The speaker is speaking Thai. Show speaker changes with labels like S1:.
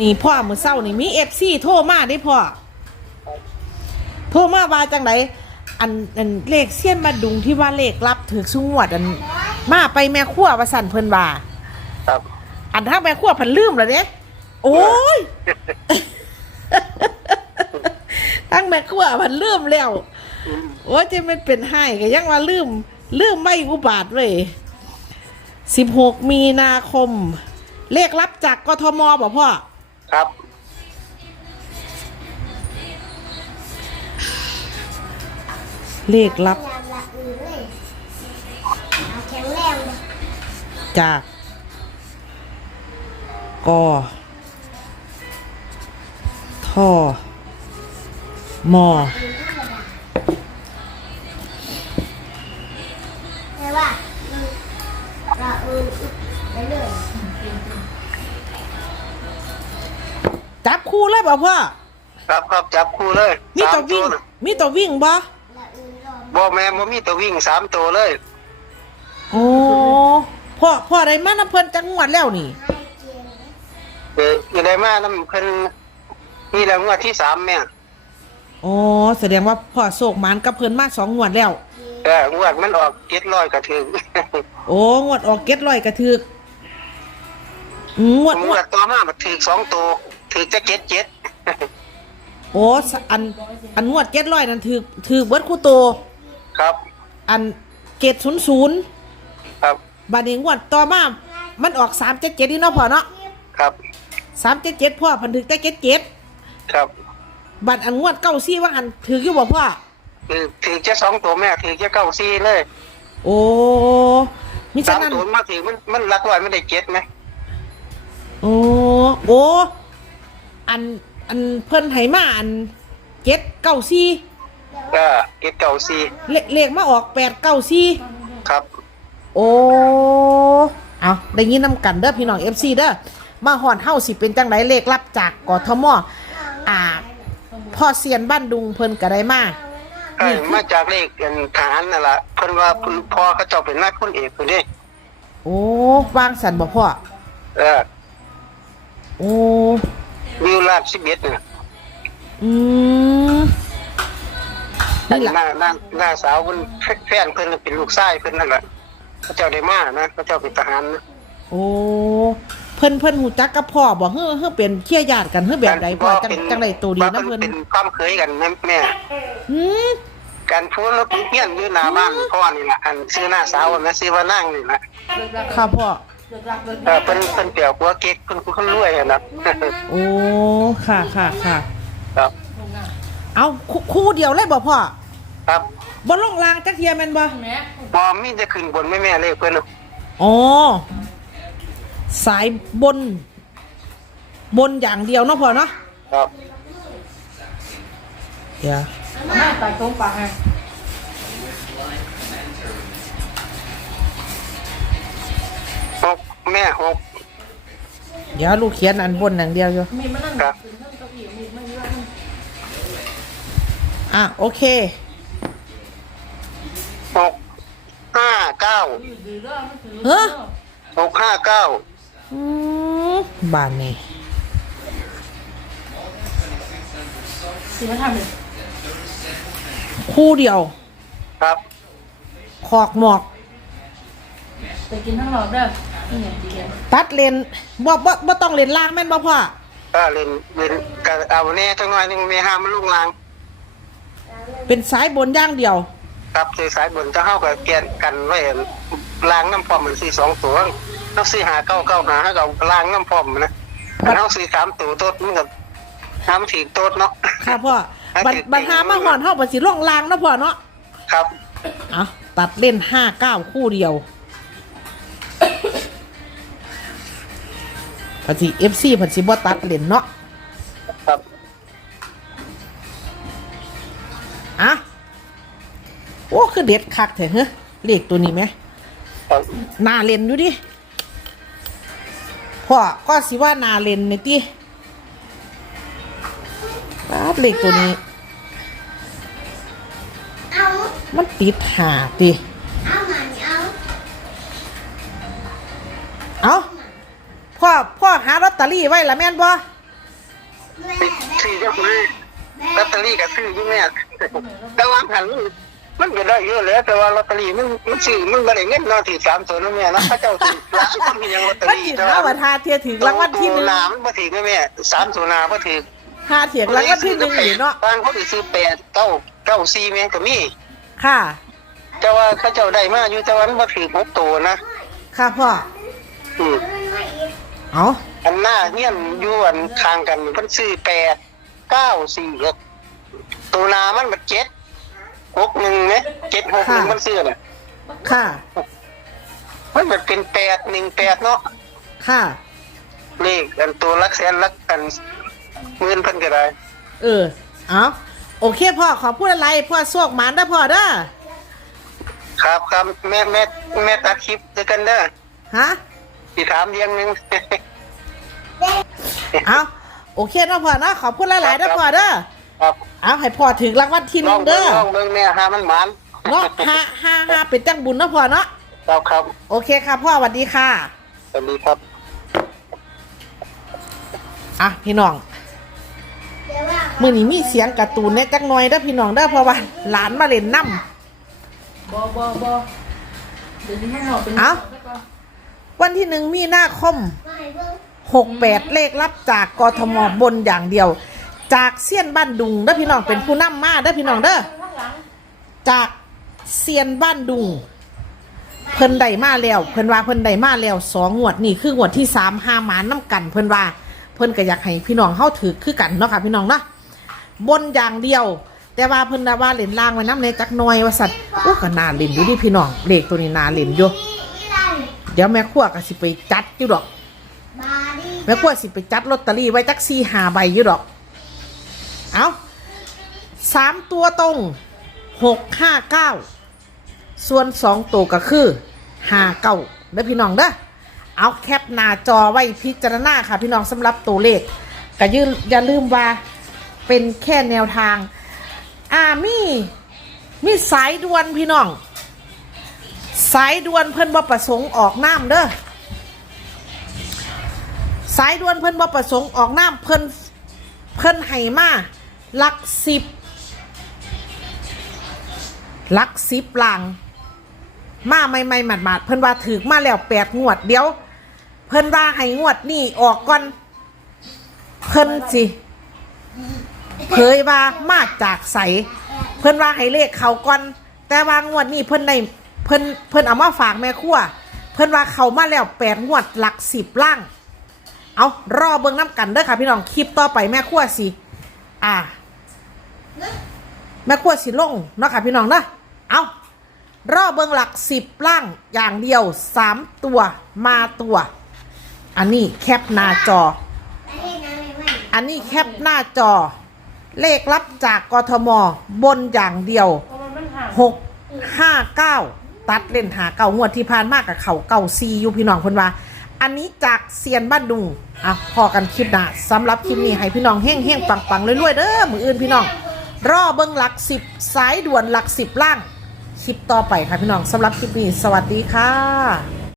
S1: นี่พ่อมือเศร้านี่มีเอฟซีโทรมาได้พ่อ โทรมาว่าจังไดอันอันเลขเสี้ยนมาดุงที่ว่าเลขรับถือสุงวดอัน มาไปแม่ครัวว่าสั่นเพิ่นว่า
S2: ครับ
S1: อันถ้าแม่ครัวเพันลืมแล้วเด้โอ้ยทั้งแม่ครัวเพันลืมแล้วโอ้ยจะมันเป็นให้ก็ยังว่าลืมลืมไม่อุบาทเว้ยสิบหกมีนาคม เลขรับจากกทมบ่พ่อ
S2: ครับ
S1: เลขลับจากกทม
S3: อื่นธรรมอ
S1: คู่เลยบ่พ่อ
S2: ครับครับจับคู่เลย
S1: มี
S2: สา
S1: ตัว
S2: ม
S1: วิ่ง
S2: น่ะ
S1: มีตัววิ่งบ่
S3: เราอื่นรอ
S2: บ่แม่นบ่มีตัววิ่งสามตัวเลย
S1: โอ้พ่อพ่อได้มาน้ำเพิ่นจังหวัดแล้วนี่
S3: ให้เกียง
S2: เอออยู่ได้มานํเพิ่นนี่แหละงวดที่สามแม่
S1: โอ้แสดงว่าพ่อโศกหมันกับเพิ่นมาสองงวดแล้ว
S2: เอองวดมันออก700ก็ถึง
S1: โอ้งวดออกเก็ดร้อยกระถึกอืมงวด
S2: งวดต่อมามันถึงสองตัว ถึงจะเจ็ดเจ็ด
S1: โอ้สอันอันงวดเก็ดร้อยนั่นถือถือเบิดคู่โต
S2: ครับ
S1: อันเกตศูนย์ศูนย์
S2: ครับ
S1: บัดนี้งวดต่อมา มันออกสามเจ็ดเจ็ดนี่เนาะพ่อเนาะ
S2: ครับ
S1: สามเจ็ดเจ็ดพ่อพันถึกแต่เจ็ดเจ็ด
S2: ครับ
S1: บัดอันงวดเก้าซี่ว่าอันถืออยู่บ่พ่อ
S2: คือถึงจะสองตัวแม่ถึงจะเก้าซี่เลย
S1: โอ้มิฉะ
S2: สาม
S1: นั้น
S2: ตัวมาถึงมันมันหลักร้อยไม่ได้เจ็ดไหม
S1: โอ้โอ้ อันอันเพิ่นไหมาอันเจ็ดเก้าซี่
S2: เออเจ็ดเก้าซี่
S1: เลเลขมาออกแปดเก้าซี่
S2: ครับ
S1: โอ้เอาได้ยินนำกันเด้อพี่น้อง FC เด้อมาหอนเฮาสิเป็นจังไดเลขรับจากกทมอ่าพ่อเซียนบ้านดุงเพิ่นก็ได้มา
S2: เออมาจากเลขเป็นทหารนั่นแหละเพิ่นว่าเพิ่นพ่อเขาเจ้าเป็นนักคนเอกคนนี้
S1: โอ้วางสันบ่พ่อ
S2: เออ
S1: โอ้
S2: วิวลาดสิบเอ็ดเนี่ย
S1: อืมนี่
S2: ห
S1: ล่ะ
S2: น้าหน้าหน้าสาวเพิ่นแฟนเพิ่นน่ะเป็นลูกชายเพิ่นนั่นแหละเขาเจ้าได้มานะเขาเจ้าเป็นทหารนะ
S1: โอ้เพิ่นเพิ่นหูจักกับพ่อบ่เฮ้อเฮ้อเป็นเคียญาติกันเฮ้อแบบใดพ่อจังจังไดตัวดี
S2: ว่า
S1: นะเพิ่น
S2: เป็นความเคยกันนะแม่
S1: อืม
S2: การพูดแล้วเพี้ยนอยู่หน้าบ้านพ่อนี่แหละอันซื้อหน้าสาวนะซื้อว่านั่งนี่แหละ
S1: ค่ะพ่อ
S2: เออเพิ่นเพิ่นเปรียวหัวเก๊กเพิ่นคนรวยอะนะ
S1: โอ้ค่ะค่ะค่ะ
S2: ครับ
S1: เอาคู่คู่เดียวเลยบ่พ่อ
S2: ครับ
S1: บ่ลงรางจักเทียแม่นบ่
S2: พอมีจะขึ้นบนแม่แม่เลยเพิ่นน่ะ
S1: อ๋อสายบน บนอย่างเดียวเนาะพ่อเนาะ
S2: ครับ
S1: เดี๋ยว
S4: มาตัดตรงปากไง
S2: ห แม่หก
S1: เดี๋ยวลูกเขียนอันบนอย่างเดียวอยู่
S4: มีมันนั่ง
S2: ครับ
S4: ถึงเรื่องเก้าอี้มีมันเยอะ
S1: อะโอเค
S2: หกห้าเก้า
S4: มันถือเรื่องมันถือ
S1: เฮ้อ
S2: หกห้าเก้า
S1: อืมบ้านนี่
S4: สิมาทำเลย
S1: คู่เดียว
S2: ครับ
S1: ขอกหมอก
S4: ไปกินทั้งหลอดเด้อนี่ อย่างดีเลย
S1: ตัดเลนบ่บ่บ่ต้องเลนล่างแม่นบ่พ่อ
S2: ก็เล่นเล่นก็เอาแน่จังหน่อยนึงมีห้ามมันลุงลาง
S1: เป็นสายบนอย่างเดียว
S2: ครับซื้อสายบนจะเข้ากับแกนกันไว้ล้างน้ำพร้อมมันซื้อสองตัวเราซื้อหาเก้าเก้าหาให้เราล้างน้ำพร้อมนะเราซื้อสามตัวโต๊ดมันกับน้ำถีบโต๊ดเนาะ
S1: ค่ะพ่อบัดบัดหามาหอนเฮาบ่สิลงล่างเนาะพ่อเนาะ
S2: ครับ
S1: เอาตัดเล่นห้าเก้าคู่เดียว ภาษีเอฟซีภาษีบ่ตัดเล่นเนาะ
S2: ครับ
S1: อะโอ้คือเด็ดคักแท้เฮ้เลขตัวนี้ไหม
S2: ครับ
S1: นาเล่นอยู่ดิพ่อก็สิว่านาเล่นในติตัดเลขตัวนี้
S3: เอา
S1: มันติดหาติ ตเตอรี่ไว้ละแม่นบ่
S2: ซื้อก็ซื้อลอตเตอรี่ก็ซื้ออยู่แม่แต่ว่าหันมันก็ได้เยอะแล้วแต่ว่าลอตเตอรี่มันมันซื้อมันบ่ได้เงินเนาะถือสามตัวเนาะแม่นะพระเจ้าถือล้านคนมียังลอตเตอรี่แต่
S1: แล้ว
S2: ว่า
S1: ว่าทาเทียถึงรางวัลที่หนึ่ง
S2: น้ำบ่ถือแม่แม่สามตัวนาบ่ถือ
S1: ทาเถียงรางวัลที่หนึ่งอยู่เนาะ
S2: บางคนสิซื้อแปดเก้าเก้าสี่แม่ก็มี
S1: ค่ะ
S2: แต่ว่าพระเจ้าได้มาอยู่แต่ว่ามันบ่ถือหกตัวนะ
S1: ค่ะพ่อ
S2: อืม
S1: เอา
S2: อันหน้าเฮียนอยู่อันข้างกันเพิ่นซื้อแปดเก้าสี่หกตัวนามันบัดเจ็ดหกหนึ่งเนี่ยเจ็ดหกหนึ่งมันซื้อน่ะ
S1: ค่ะ
S2: มันมันเป็นแปดหนึ่งแปดเนาะ
S1: ค่ะ
S2: เลขอันตัวลักแสนลักอันเงินเพิ่นก็ได้
S1: เออ เอาโอเคพ่อขอพูดอะไรพ่อสวกหมันได้อพ่อเด้อ
S2: ครับครับแม่แม่แม่ตัดคลิปด้วยกันเด้อ
S1: ฮะ
S2: สิถามเรียงหนึง
S1: เอาโอเคเนาะพ่อเนาะขอพูดหลายๆเด้อพ่อเด้อ
S2: ครับ
S1: เอาให้พ่อถึงรางวัลที่ห
S2: ล
S1: นึ่
S2: องง
S1: เด้
S2: เบิ่ง
S1: อ
S2: ลองเบิ่งแม่หามันหมาน
S1: เนาะห้าห้าห้าเป็นจังบุญเนาะพ่อเนาะ
S2: ครับครับ
S1: โอเคค่ะพ่อสวัสดีค่ะ
S2: สวัสดีครับ
S1: อะพี่น้องมื่อนี้มีเสียงการ์ตูนในจักหน่อยเด้อพี่น้องเด้อเพราะว่าหลานมาเล่นน้
S4: บอบอบอเดี๋ยวนี้ให้เราเป็นำ
S1: วันที่หนึ่งมีนาคมหกแปดเลขรับจากกทมบนอย่างเดียว จากเซียนบ้านดุงเด้อพี่น้องเป็นผู้นำมาเด้อพี่น้องเด้อจากเซียนบ้านดุงเพิ่นได้มาแล้วเพิ่นว่าเพิ่นได้มาแล้วสองงวดนี่คืองวดที่สามห้าหมาน้ำกันเพิ่นว่าเพิ่นก็อยากให้พี่น้องเข้าถือคือกันเนาะค่ะพี่น้องเนาะบนอย่างเดียว แต่ว่าเพิ่นว่าเล่นล่างไว้น้ำในจักน่อยว่าสัตว์โอ้ก็นาเล่นอยู่ดิพี่น้องเลขตัวนี้นาเล่นอยู่ เดี๋ยวแม่ครัวก็สิไปจัดอยู่ดอกแม่ครัวสิไปจัดลอตเตอรี่ไว้จักสี่หาใบอยู่ดอก เอาสามตัวตรงหกห้าเก้าส่วนสองตัวก็คือหาเก้าเด้อพี่น้องเด้อเอาแคปหน้าจอไว้พิจารณาค่ะพี่น้องสำหรับตัวเลขก็ยืนอย่าลืมว่าเป็นแค่แนวทาง อ่ามีมีสายด่วนพี่น้อง สายด่วนเพิ่นบ่ประสงค์ออกน้ำเด้อสายด่วนเพิ่นบ่ประสงค์ออกน้ำเพิ่นเพิ่นให้มาลักสิบลักสิบหลังมาไม่ไม่หมาดหมาดเพิ่นว่าถือมาแล้วแปดงวดเดี๋ยว เพิ่นว่าให้งวดนี่ออกก่อนเพิ่นสิเผยว่ามาจากใสเพิ่นว่าให้เลขเขาก่อนแต่ว่างวดนี้เพิ่นได้ เพิ่นเพิ่นเอามาฝากแม่ครัวเพิ่นว่าเขามาแล้วแปดงวดหลักสิบล่าง เอารอเบิ่งน้ำกันเด้อค่ะพี่น้องคลิปต่อไปแม่ครัวสิอ่า แม่ครัวสิลงเนาะค่ะพี่น้องเนาะเอารอเบิ่งหลักสิบล่างอย่างเดียวสามตัวมาตัว อันนี้แคปหน้าจอ อันนี้แคปหน้าจอ เลขรับจากกทมบนอย่างเดียว
S4: ห
S1: กห้าเก้า ตัดเล่นหาเก่างวดที่ผ่านมากกับเขาเก่าซีอยู่พี่น้องเพิ่นว่า อันนี้จากเซียนบ้านดุงอะพอกันคลิปนะสำหรับคลิปนี้ให้พี่น้องเฮ้งเฮ้งปังปังรวยๆเด้อมืออื่นพี่น้อง รอเบิ้งหลักสิบสายด่วนหลักสิบล่าง คลิปต่อไปค่ะพี่น้องสำหรับคลิปนี้ สวัสดีค่ะ